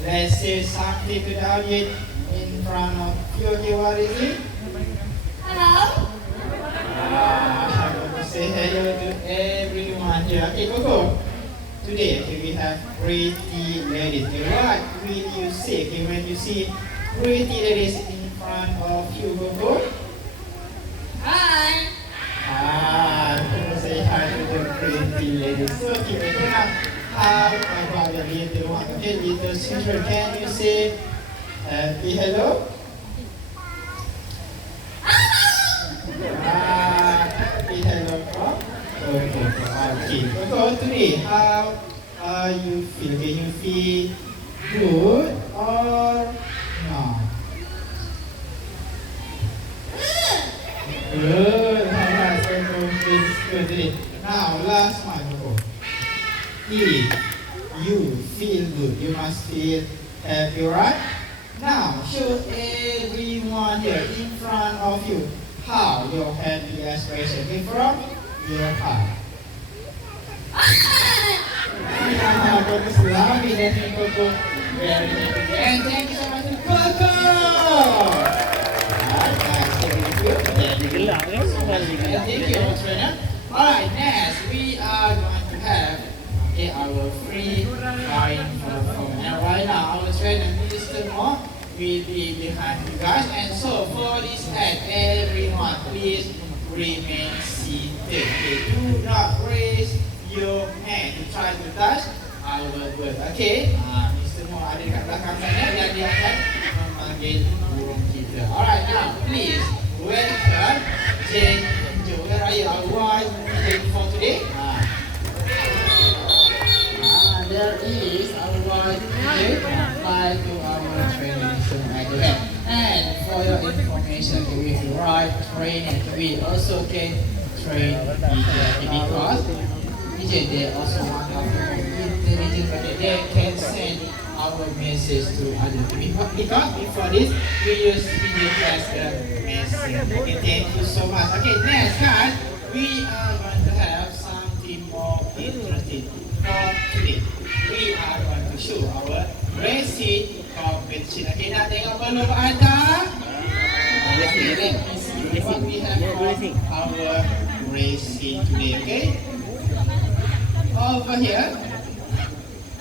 Let's say something to the audience in front of you. Okay, what is it? Hello. I'm going to say hello to everyone here. Okay, go. Today, okay, we have pretty ladies. Okay, what will you say? Okay, when you see pretty ladies in front of you, go. Hi. Say hi to the pretty ladies. So, okay, now, how about the little one? Okay, little children, can you say happy hello? Happy hello from? Okay. So today, how you feel? Can you feel good or no? Good. Alright, so feels good today. Now, last one. If you feel good, you must feel happy, right? Now, show everyone here in front of you how your happy expression came from your heart. Bagus lagi dari Koko. Very happy. And thank you so much to Koko. Thank you, trainer. Alright, next we are going to have our free flying performance. And right now, our trainer, Mr. Mo, will be behind you guys. And so, for this act, everyone, please remain seated. Okay, do not raise your hand to try to touch our bird. Okay, Mr. Mo ada dekat belakang sana dan dia akan memanggil burung kita. Alright, now, please welcome Jane Joe. Where are you? Our wife, Jane, for today. There is our wife today apply to our training at the end. And for your information, we right training, we also can train DJ because DJ they also one of the intelligent but they can send our message to other people. Because before this, we use DJ as the message. Okay, thank you so much. Okay, next guys, we are going to have something more interesting for today. We are going to show our racing competition. Okay, nak tengok perlombaan tak? Okay, let me see what we have for our racing today. Okay, over here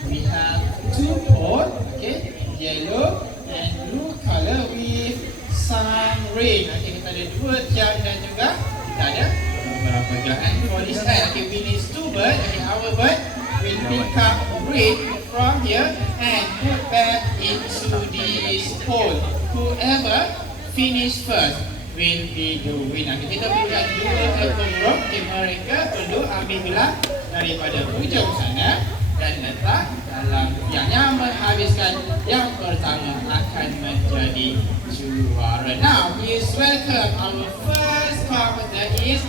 we have two poles. Okay, yellow and blue color with sun ring. Okay, kita ada dua jam dan juga kita ada beberapa jam. And for this time, okay, we need two birds. Okay, our bird will pick up red from here and put back into this hole. Whoever finish first will be the winner. Kita punya dua ekor burung, mereka perlu ambil gelang daripada hujung sana dan letak dalam yang menghabiskan yang pertama akan menjadi juara. Now, please welcome our first competitor is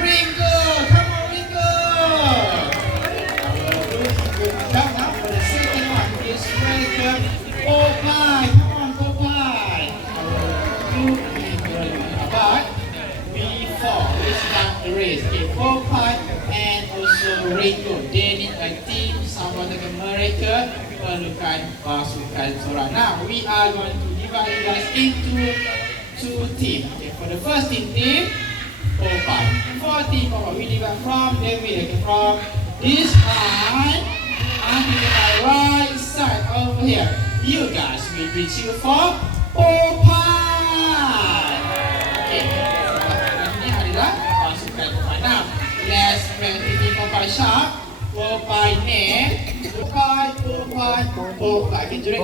Ringo. Come on, Ringo. Now for the second one, please welcome Popeye. Come on, Popeye. But before we start the race, okay, Popeye and also Ringo, they need a team. Sama dengan mereka perlukan pasukan seorang. Now we are going to divide you guys into two teams. Okay, for the first team, Popeye. For team Popeye, we divide from the middle. Okay, from this side until the right side over here. You guys will be cheer for Popeye. Okay, ini adalah pasukan Popeye. Now, let's practice Popeye sharp. Popeye neck. Popeye. Can you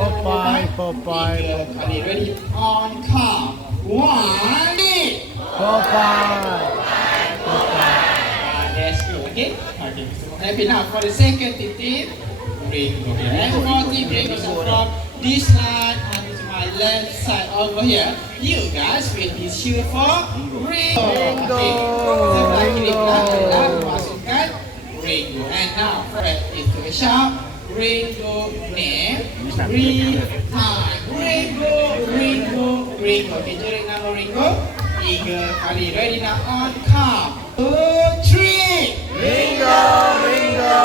Popeye. Kali ready on count. 1, Popeye. That's good. Okay. Happy now for the second team. Ringo. And for team Ringo from this line onto my left side over here. You guys will be cheer for Ringo. Okay. Sebelah kiri adalah pasukan Ringo. And now practice to the sharp. Ringo neck. Time. Ringo. Okay, jadi nama Ringo. 3 kali. Ready now on count. 2, 3. Ringo. Ringo.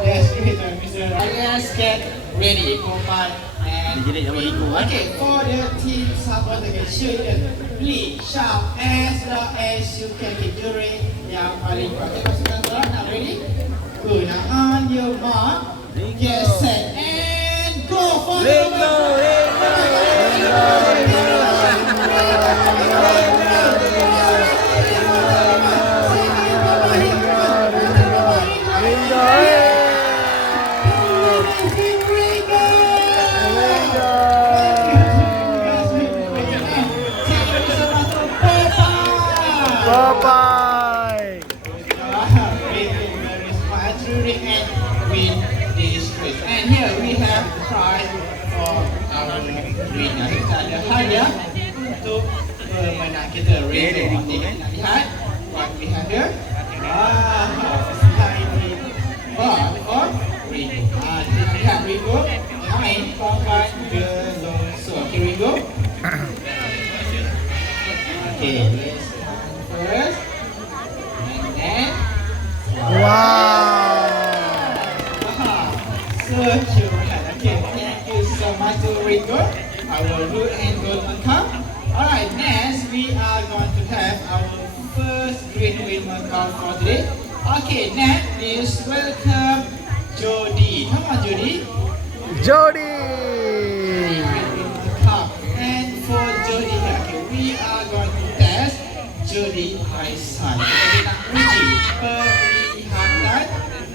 That's great, Mr. Let's get ready. Combine and okay, for the team support, okay, children, please shout as loud as you can during yang paling kuat. Okay, pasukan bola, now ready? Good. Now on your mark, get set and go for the Bye-bye. And here we have the prize for our winner. Kita ada hadiah untuk pemenang kita. Rainbow. Kita nak lihat what we have here. Shiny bar or rainbow. Kita nak lihat rainbow. Main korban gelongso. Okay, rainbow. Okay, let's first. And then. Wow. So cute. Okay, thank you so much to Ringo, our good and golden cup. Alright, next we are going to have our first green winner cup for today. Okay, next is welcome Jody. Come on, Jody. Jody. Green winner cup. And for Jody, okay, we are going to test Jody eyesight. Kita nak uji penglihatan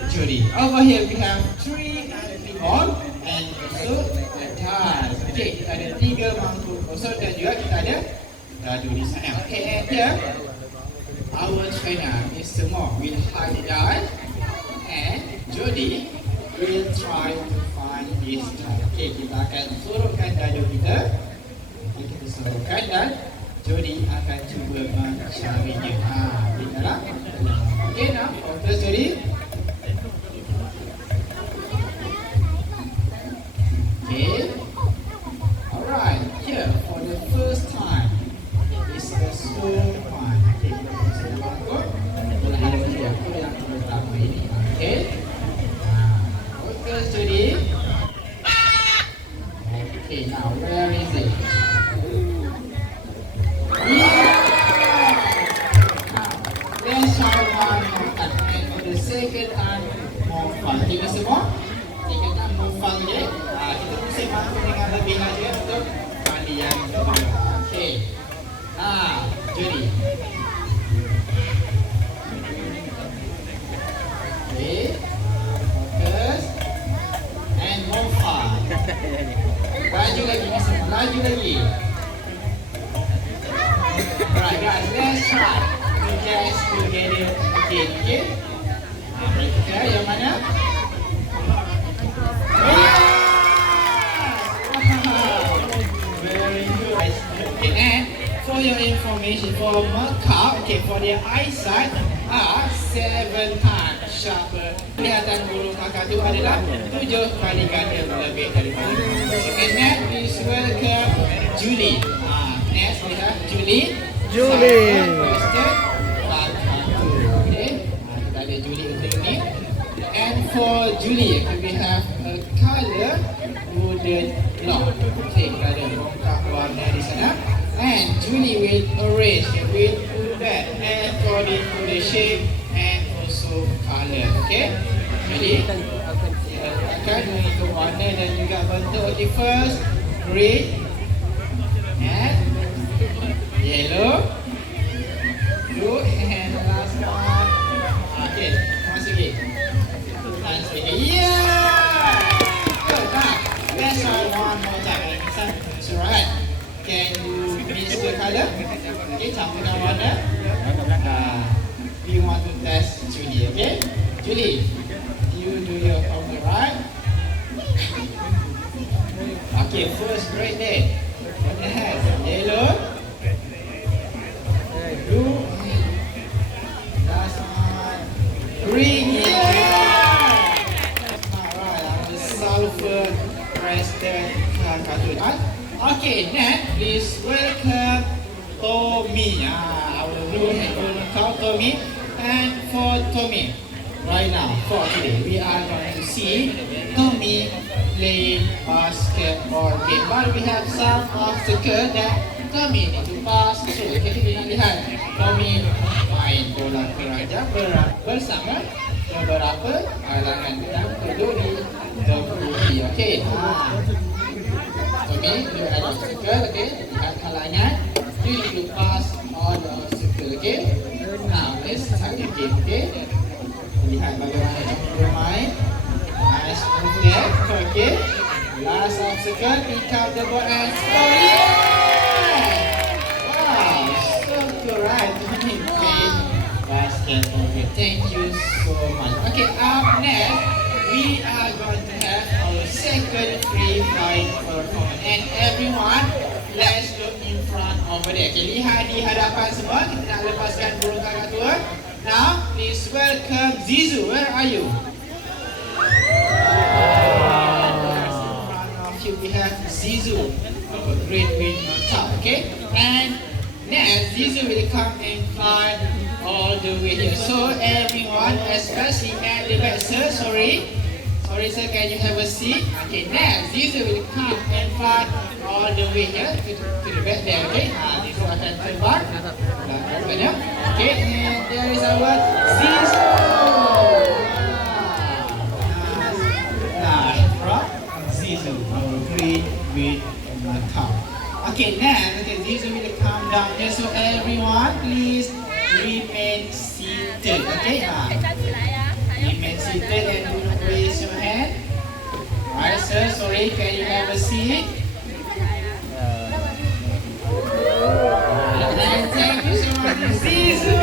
Jody. Over here we have 3 on and also the dice. Okay, kita ada 3 mangkuk kosong dan juga kita ada dadu di sana. Okay, and here our trainer Mr. Mo will hide the dice and Jody will try to find this dice. Okay, kita akan suruhkan dadu kita. Okay, kita suruhkan dan Jody akan cuba mencarinya. Tinggallah. Okay, now focus Jody. Okay. Alright, here for the first time is the slow one. Okay, kita bisa bangun. Boleh ada video aku yang pertama ini. Okay. Focus Jody. Okay, now where is it? Yeah. Let's try one more time. And for the second time, more fun. Kita semua, second time more fun je. Kita mesti mampu dengan lebih lagi untuk kali yang kedua. Okay. Jody. Okay. Focus. And more fun. Laju lagi, semua. Laju lagi. Alright guys, let's try to guess together again, okay? Mereka yang mana? Very good. Okay, and for your information, for Macau, okay, for their eyesight are 7 times sharper. Kelihatan bulu kakak itu adalah 7 kali ganda lebih daripada. And next, please welcome Julie. Next we have Julie. Julie. Question. Okay. Kita ada Julie untuk ini. And for Julie, we have a color wooden block. Okay, kita ada bongkak warna di sana. And Julie will arrange, will put that according to the shape and also color. Okay. Jadi akan mengikut warna dan juga bentuk. Okay, first green and yellow, blue, and last one. Okay, once again. Once again. Yeah! Good. Now, let's try one more time. It's alright. Can you mix the color? Okay, campurkan warna. We want to test Julie, okay? Julie, you do your homework, right? Okay, first grade there. What the heck? Yellow, blue, last one, green. Yeah! Alright, I'm the sulfur crested cartoon. Okay, next, please welcome Tommy. Our blue and golden cow, Tommy. And for Tommy, right now for today. We are going to see Tommy playing basketball game. But we have some obstacle that Tommy need to pass through. Okay, kita nak lihat Tommy main bola keranjang bersama beberapa halangan dan peduli tepi. Okay, Tommy, you ada obstacle. Okay, lihat halangan. You need to pass all the obstacle. Okay, now let's start the game. Okay, lihat bagaimana Tommy bermain. Nice move there. Okay, last obstacle, pick up the ball and score. Yeah! Wow, so good, right? Tommy playing basketball. Okay, thank you so much. Okay, up next, we are going to have our second free flight performance. And everyone, let's look in front over there. Okay, lihat di hadapan semua. Kita nak lepaskan burung kakak tua. Now, please welcome Zizu. Where are you? We have Zizu, a great win on top, okay? And next, Zizu will come and fly all the way here. So everyone, especially at the back, sir, sorry sir, can you have a seat? Okay, next, Zizu will come and fly all the way here to the back there, okay? Zizu akan terbang. Okay, and there is our Zizu. Zizu, our great with top. Okay, now Zizu will come down here. So everyone, please remain seated. Okay, remain seated and do not raise your hand. Alright, sir. Sorry, can you have a seat? And thank you so much, Zizu.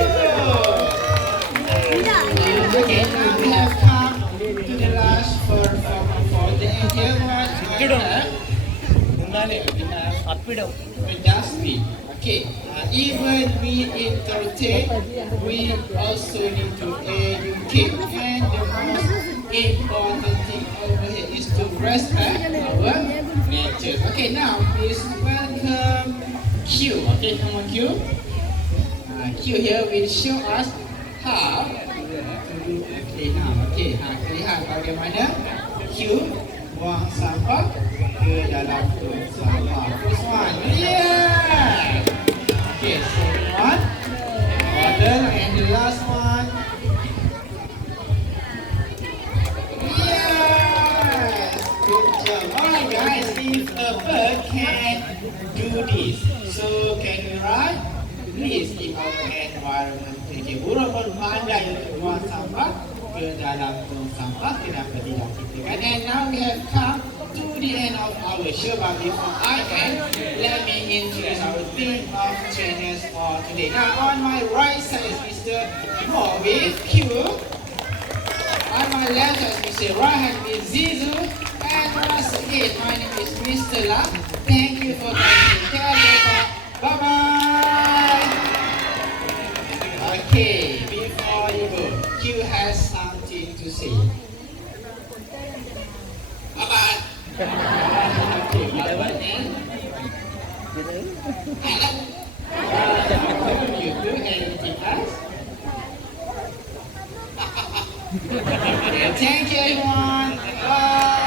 Okay, now we have come to the last performance for the day. Here what we have dustbin. Okay, even we entertain, we also need to educate. And the most important thing over here is to respect our nature. Okay, now please welcome Q. Okay, come on Q. Q here will show us how to do clean up. Okay, lihat bagaimana Q buang sampah ke dalam tong sampah. First one, yeah. Okay, second one, model, and the last one, yes. Good job. Alright guys, if a bird can do this, so can you write? Please keep our environment. Okay, burung pun pandai untuk buang sampah ke dalam tong sampah, kenapa tidak kita kan? And now we have come to the end of our show, but before I end, let me introduce our team of trainers for today. Now on my right side is Mr. Mo with Q, on my left side is Mr. Rahan with Zizu, and once again my name is Mr. La. Thank you for coming. Bye bye. Okay, before you go, Q has something to say. Bye-bye. Okay, bye-bye then. You do anything else? Thank you everyone. Bye.